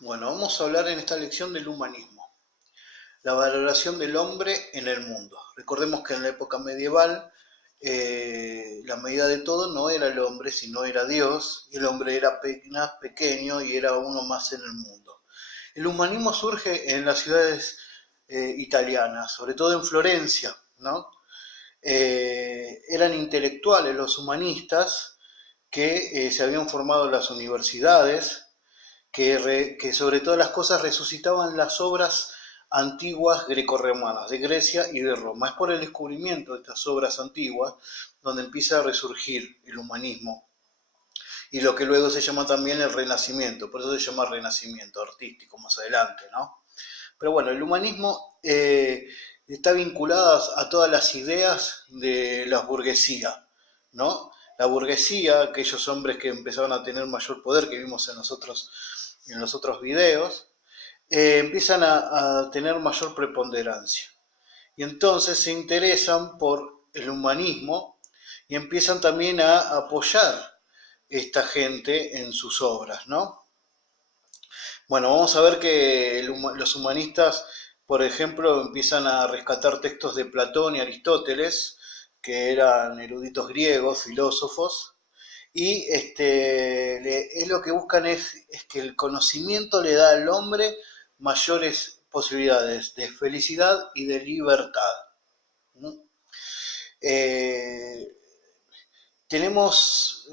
Bueno, vamos a hablar en esta lección del humanismo, la valoración del hombre en el mundo. Recordemos que en la época medieval la medida de todo no era el hombre, sino era Dios, y el hombre era más pequeño y era uno más en el mundo. El humanismo surge en las ciudades italianas, sobre todo en Florencia, ¿no? Eran intelectuales los humanistas que se habían formado en las universidades, que sobre todas las cosas resucitaban las obras antiguas grecorromanas de Grecia y de Roma. Es por el descubrimiento de estas obras antiguas donde empieza a resurgir el humanismo y lo que luego se llama también el renacimiento, por eso se llama renacimiento artístico más adelante, ¿no? Pero bueno, el humanismo está vinculado a todas las ideas de la burguesía, ¿no? La burguesía, aquellos hombres que empezaron a tener mayor poder, que vimos en los otros videos, empiezan a tener mayor preponderancia. Y entonces se interesan por el humanismo y empiezan también a apoyar esta gente en sus obras, ¿no? Bueno, vamos a ver que los humanistas, por ejemplo, empiezan a rescatar textos de Platón y Aristóteles, que eran eruditos griegos, filósofos, y es lo que buscan es que el conocimiento le da al hombre mayores posibilidades de felicidad y de libertad. ¿Mm? Eh, Tenemos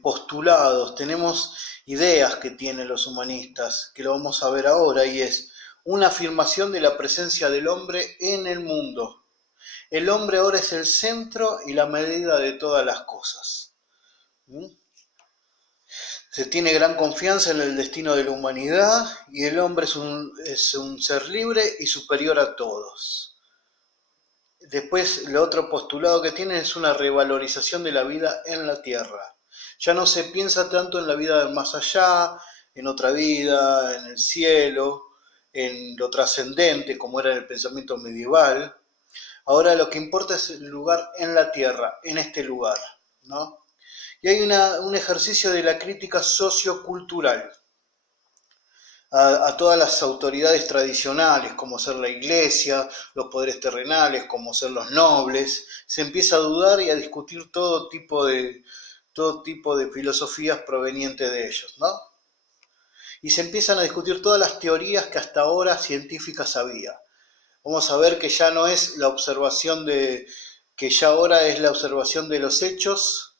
postulados, tenemos ideas que tienen los humanistas, que lo vamos a ver ahora, y es una afirmación de la presencia del hombre en el mundo. El hombre ahora es el centro y la medida de todas las cosas. ¿Mm? Se tiene gran confianza en el destino de la humanidad y el hombre es un ser libre y superior a todos. Después, el otro postulado que tiene es una revalorización de la vida en la Tierra. Ya no se piensa tanto en la vida del más allá, en otra vida, en el cielo, en lo trascendente, como era el pensamiento medieval. Ahora lo que importa es el lugar en la Tierra, en este lugar, ¿no? Y hay un ejercicio de la crítica sociocultural a todas las autoridades tradicionales, como ser la iglesia, los poderes terrenales, como ser los nobles. Se empieza a dudar y a discutir todo tipo de filosofías provenientes de ellos, ¿no? Y se empiezan a discutir todas las teorías que hasta ahora científicas había. Vamos a ver que ya no es la observación que ya ahora es la observación de los hechos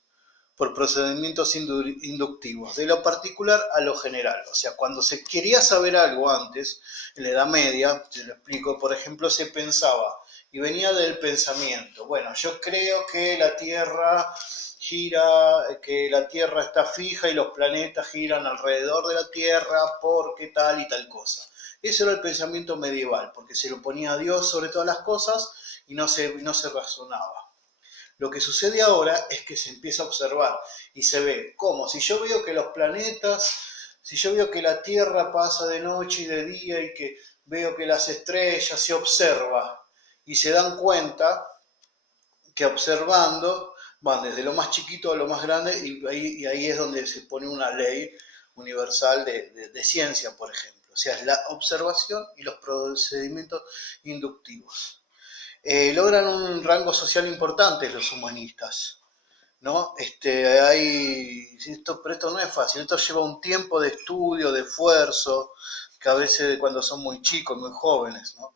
por procedimientos inductivos, de lo particular a lo general. O sea, cuando se quería saber algo antes, en la Edad Media, te lo explico, por ejemplo, se pensaba, y venía del pensamiento, bueno, yo creo que la Tierra gira, que la Tierra está fija y los planetas giran alrededor de la Tierra porque tal y tal cosa. Ese era el pensamiento medieval, porque se lo ponía a Dios sobre todas las cosas y no se razonaba. Lo que sucede ahora es que se empieza a observar y se ve cómo si yo veo que los planetas, si yo veo que la Tierra pasa de noche y de día y que veo que las estrellas se observa y se dan cuenta que observando van desde lo más chiquito a lo más grande y ahí es donde se pone una ley universal de ciencia, por ejemplo. O sea, es la observación y los procedimientos inductivos. Logran un rango social importante los humanistas, ¿no? Pero esto no es fácil, esto lleva un tiempo de estudio, de esfuerzo, que a veces cuando son muy chicos, muy jóvenes, ¿no?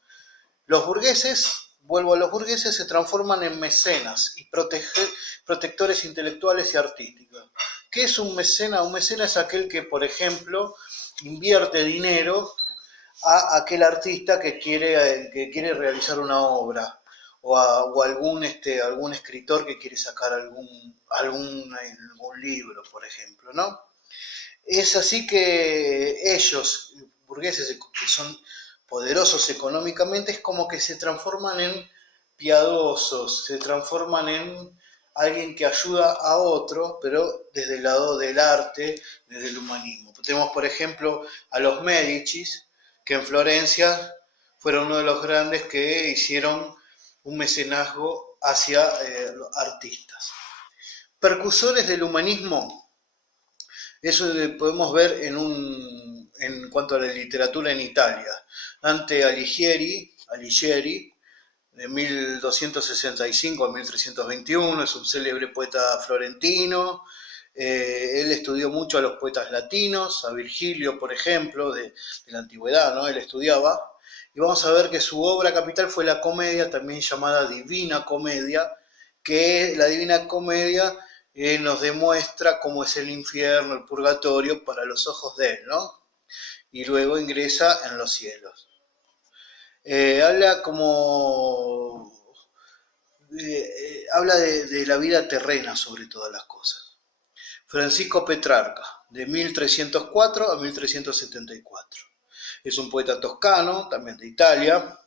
Los burgueses, vuelvo a los burgueses, se transforman en mecenas y protectores intelectuales y artísticos. ¿Qué es un mecena? Un mecena es aquel que, por ejemplo, invierte dinero a aquel artista que quiere realizar una obra o algún escritor que quiere sacar algún libro, por ejemplo, ¿no? Es así que ellos, burgueses que son poderosos económicamente, es como que se transforman en piadosos, se transforman en alguien que ayuda a otro, pero desde el lado del arte, desde el humanismo. Tenemos, por ejemplo, a los Médicis, que en Florencia fueron uno de los grandes que hicieron un mecenazgo hacia los artistas. Percursores del humanismo, eso podemos ver en cuanto a la literatura en Italia. Dante Alighieri, de 1265 a 1321, es un célebre poeta florentino. Él estudió mucho a los poetas latinos, a Virgilio, por ejemplo, de la antigüedad, ¿no? Él estudiaba. Y vamos a ver que su obra capital fue la comedia, también llamada Divina Comedia, que la Divina Comedia nos demuestra cómo es el infierno, el purgatorio para los ojos de él, ¿no? Y luego ingresa en los cielos. Habla como habla de la vida terrena sobre todas las cosas. Francisco Petrarca, de 1304 a 1374. Es un poeta toscano, también de Italia.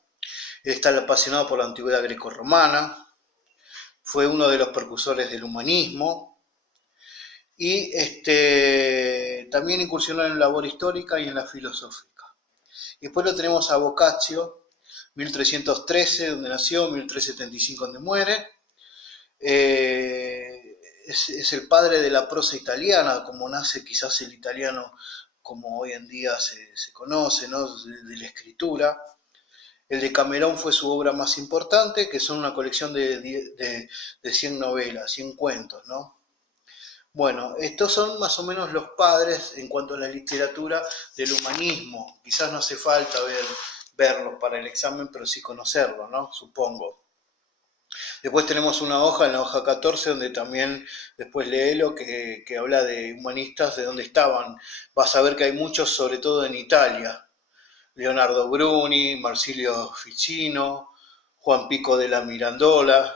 Está apasionado por la antigüedad grecorromana. Fue uno de los precursores del humanismo. Y también incursionó en la labor histórica y en la filosófica. Y después lo tenemos a Boccaccio, 1313, donde nació, 1375, donde muere. Es el padre de la prosa italiana, como nace quizás el italiano como hoy en día se conoce, ¿no? de la escritura. El Decamerón fue su obra más importante, que son una colección de 100 novelas, 100 cuentos, ¿no? Bueno, estos son más o menos los padres en cuanto a la literatura del humanismo. Quizás no hace falta verlos para el examen, pero sí conocerlos, ¿no? Supongo. Después tenemos una hoja, en la hoja 14, donde también después léelo, que habla de humanistas, de dónde estaban. Vas a ver que hay muchos, sobre todo en Italia. Leonardo Bruni, Marsilio Ficino, Juan Pico de la Mirandola,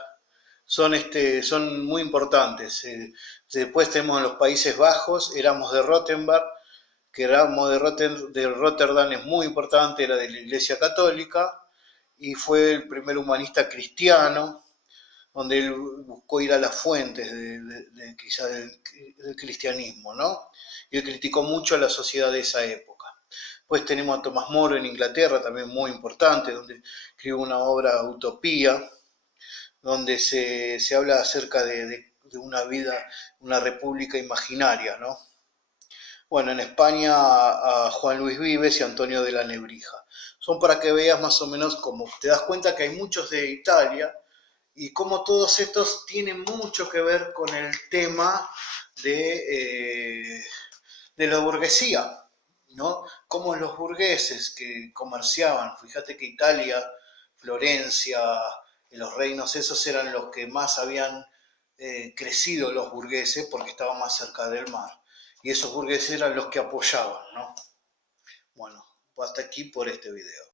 son muy importantes. Después tenemos en los Países Bajos, Éramos de Rottenberg, que Éramos de Rotterdam es muy importante, era de la Iglesia Católica, y fue el primer humanista cristiano, donde él buscó ir a las fuentes quizá del cristianismo, ¿no? Y él criticó mucho a la sociedad de esa época. Pues tenemos a Tomás Moro en Inglaterra, también muy importante, donde escribió una obra, Utopía, donde se habla acerca de una vida, una república imaginaria, ¿no? Bueno, en España a Juan Luis Vives y Antonio de la Nebrija. Son para que veas más o menos cómo te das cuenta que hay muchos de Italia y cómo todos estos tienen mucho que ver con el tema de la burguesía, ¿no? Como los burgueses que comerciaban, fíjate que Italia, Florencia, los reinos esos eran los que más habían crecido los burgueses porque estaban más cerca del mar. Y esos burgueses eran los que apoyaban, ¿no? Bueno, hasta aquí por este video.